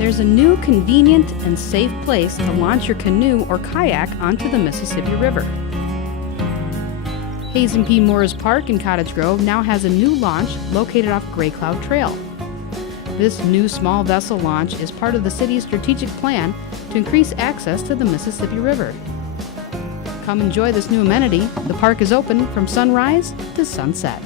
There's a new, convenient, and safe place to launch your canoe or kayak onto the Mississippi River. Hazen P. Mooers Park in Cottage Grove now has a new launch located off Gray Cloud Trail. This new small vessel launch is part of the city's strategic plan to increase access to the Mississippi River. Come enjoy this new amenity. The park is open from sunrise to sunset.